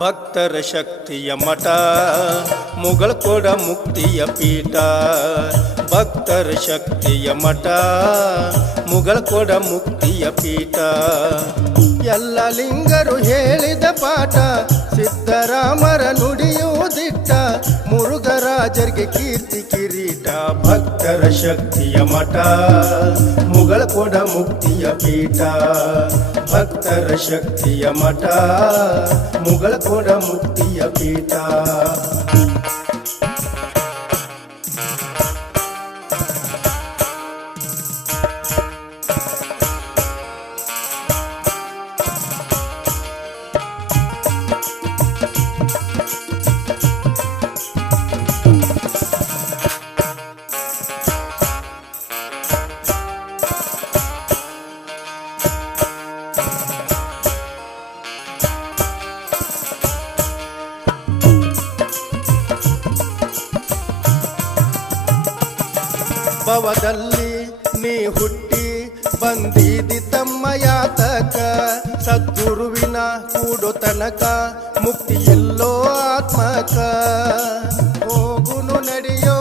ಭಕ್ತರ ಶಕ್ತಿಯ ಮಠ ಮುಗಳಕೋಡ ಮುಕ್ತಿಯ ಪೀಠ. ಭಕ್ತರ ಶಕ್ತಿಯ ಮಠ ಮುಗಳಕೋಡ ಮುಕ್ತಿಯ ಪೀಠ. ಎಲ್ಲ ಲಿಂಗರು ಹೇಳಿದ ಪಾಠ, ಸಿದ್ದರಾಮರ ನುಡಿಯುವುದಿಟ್ಟ, ಮುರುಘರಾಜರಿಗೆ ಕೀರ್ತಿ ಕಿರೀಟ. ಭಕ್ತರ ಶಕ್ತಿಯ ಮಠ ಮುಗಳಕೋಡ ಮುಕ್ತಿಯ ಪೀಠ. ಭಕ್ತರ ಶಕ್ತಿಯ ಮಠ ಮುಗಳಕೋಡ ಮುಕ್ತಿಯ ಪೀಠ. ಭವದಲ್ಲಿ ನೀ ಹುಟ್ಟಿ ಬಂದಿದಿ ತಮ್ಮ ಯಾತಕ, ಸದ್ಗುರುವಿನ ಕೂಡೋ ತನಕ ಮುಕ್ತಿ ಎಲ್ಲೋ ಆತ್ಮಕ. ಹೋಗುನು ನಡೆಯೋ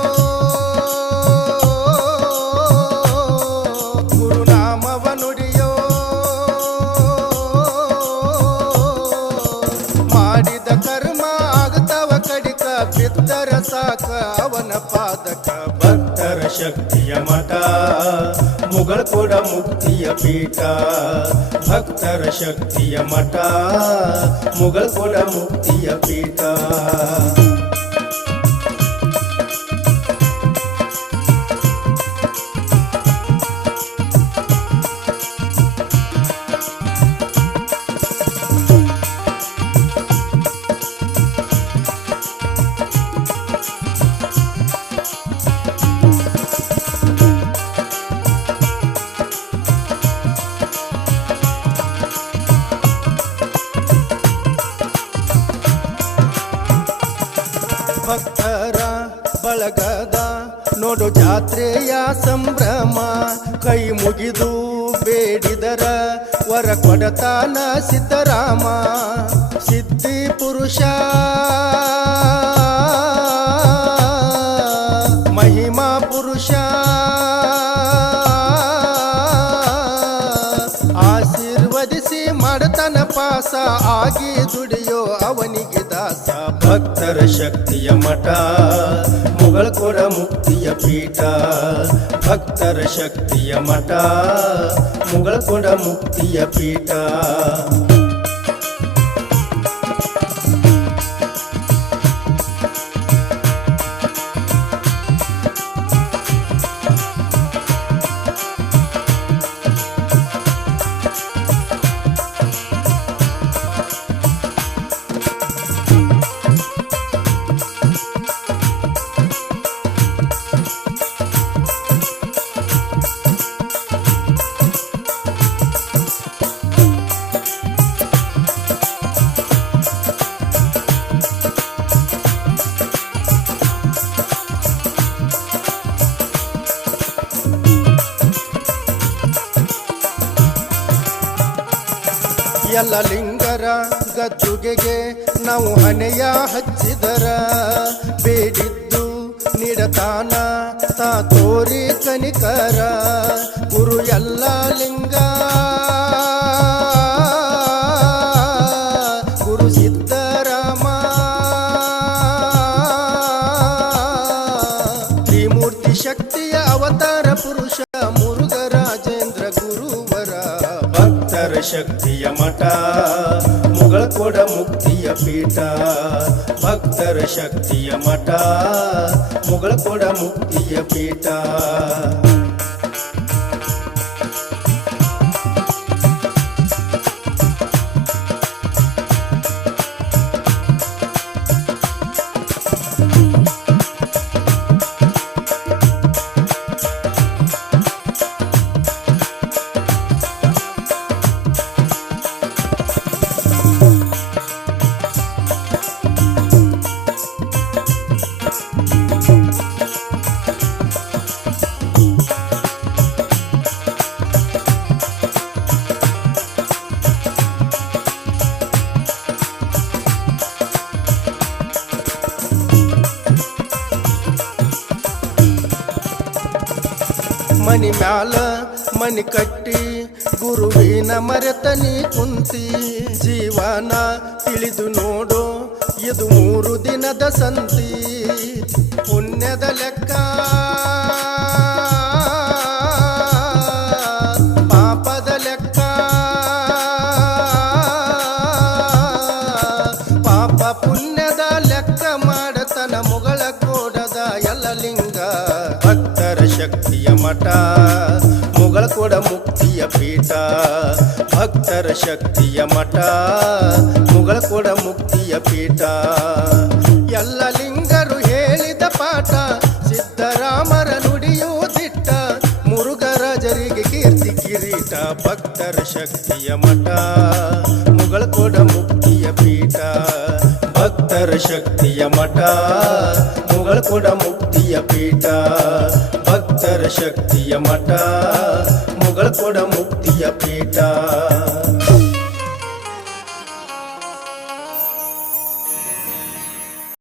ಗುರುನಾಮವ ನುಡಿಯೋ, ಮಾಡಿದ ಕರ್ಮ ಆಗತವ ಕಡಿಕ, ಬಿದ್ದರ ಸಾಕ ಅವನ ಪಾದಕ. ಭಕ್ತರ ಶಕ್ತಿಯ ಮಠ ಮುಗಳಕೋಡ ಮುಕ್ತಿಯ ಪೀಠ. ಭಕ್ತರ ಶಕ್ತಿಯ ಮಠ ಮುಗಳಕೋಡ ಮುಕ್ತಿಯ ಪೀಠ. ಭಕ್ತರ ಬಳಗದ ನೋಡು ಜಾತ್ರೆಯ ಸಂಭ್ರಮ, ಕೈ ಮುಗಿದು ಬೇಡಿದರ ವರ ಕೊಡತಾನ ಸಿದ್ದರಾಮ. ಸಿದ್ಧಿ ಪುರುಷ ಮಹಿಮಾ ಪುರುಷ, ಆಶೀರ್ವದಿಸಿ ಮಾಡತನ ಪಾಸ, ಆಗಿ ದುಡಿಯೋ ಅವನಿಗೆ ದಾಸ. ಭಕ್ತರ ಶಕ್ತಿಯ ಮಠ ಮುಗಳಕೋಡ ಮುಕ್ತಿಯ ಪೀಠ. ಭಕ್ತರ ಶಕ್ತಿಯ ಮಠ ಮುಗಳಕೋಡ ಮುಕ್ತಿಯ ಪೀಠ. ಎಲ್ಲ ಲಿಂಗರ ಗದ್ದುಗೆಗೆ ನಾವು ಹಣೆಯ ಹಚ್ಚಿದರ, ಬೇಡಿದ್ದು ನೀಡತಾನ ತಾ ತೋರಿ ಕನಿಕರ. ಗುರು ಎಲ್ಲ ಲಿಂಗ ಗುರು ಸಿದ್ದರಾಮ, ತ್ರಿಮೂರ್ತಿ ಶಕ್ತಿಯ ಅವತಾರ ಪುರುಷ ಮುರುಘರಾಜೇಂದ್ರ ಗುರುವರ. ಭಕ್ತರ ಶಕ್ತಿಯ ಮಠ ಮುಗಳಕೋಡ ಮುಕ್ತಿಯ ಪೀಠ. ಭಕ್ತರ ಶಕ್ತಿಯ ಮಠ ಮುಗಳಕೋಡ ಮುಕ್ತಿಯ ಪೀಠ. ಮನಿ ಮ್ಯಾಲ ಮನಿ ಕಟ್ಟಿ ಗುರುವಿನ ಮರೆತನಿ ಕುಂತಿ ಜೀವನ ತಿಳಿದು ನೋಡು ಇದು 3 ದಿನದ ಸಂತಿ ಪುಣ್ಯದ ಲೆಕ್ಕ ಪಾಪದ ಲೆಕ್ಕ ಪಾಪ ಪುಣ್ಯದ ಲೆಕ್ಕ ಮಾಡತನ ಮುಗಳ ಕೋಡದ ಎಲ್ಲ ಲಿಂಗ ಭಕ್ತರ ಶಕ್ತಿಯ ಮಠ ಮುಗಳಕೋಡ ಮುಕ್ತಿಯ ಪೀಠ ಭಕ್ತರ ಶಕ್ತಿಯ ಮಠ ಮುಗಳಕೋಡ ಮುಕ್ತಿಯ ಪೀಠ ಎಲ್ಲ ಲಿಂಗರು ಹೇಳಿದ ಪಾಠ ಸಿದ್ದರಾಮರ ನುಡಿಯೂ ದಿಟ್ಟ ಮುರುಘರಾಜರಿಗೆ ಕೀರ್ತಿ ಕಿರೀಟ ಭಕ್ತರ ಶಕ್ತಿಯ ಮಠ ಮುಗಳಕೋಡ ಮುಕ್ತಿಯ ಪೀಠ ಭಕ್ತರ ಶಕ್ತಿಯ ಮಠ ಮುಗಳಕೋಡ ಮುಕ್ತಿಯ ಪೀಠ ಭಕ್ತರ ಶಕ್ತಿಯ ಮಠ ಮುಗಳಕೋಡ ಮುಕ್ತಿಯ ಪೀಠ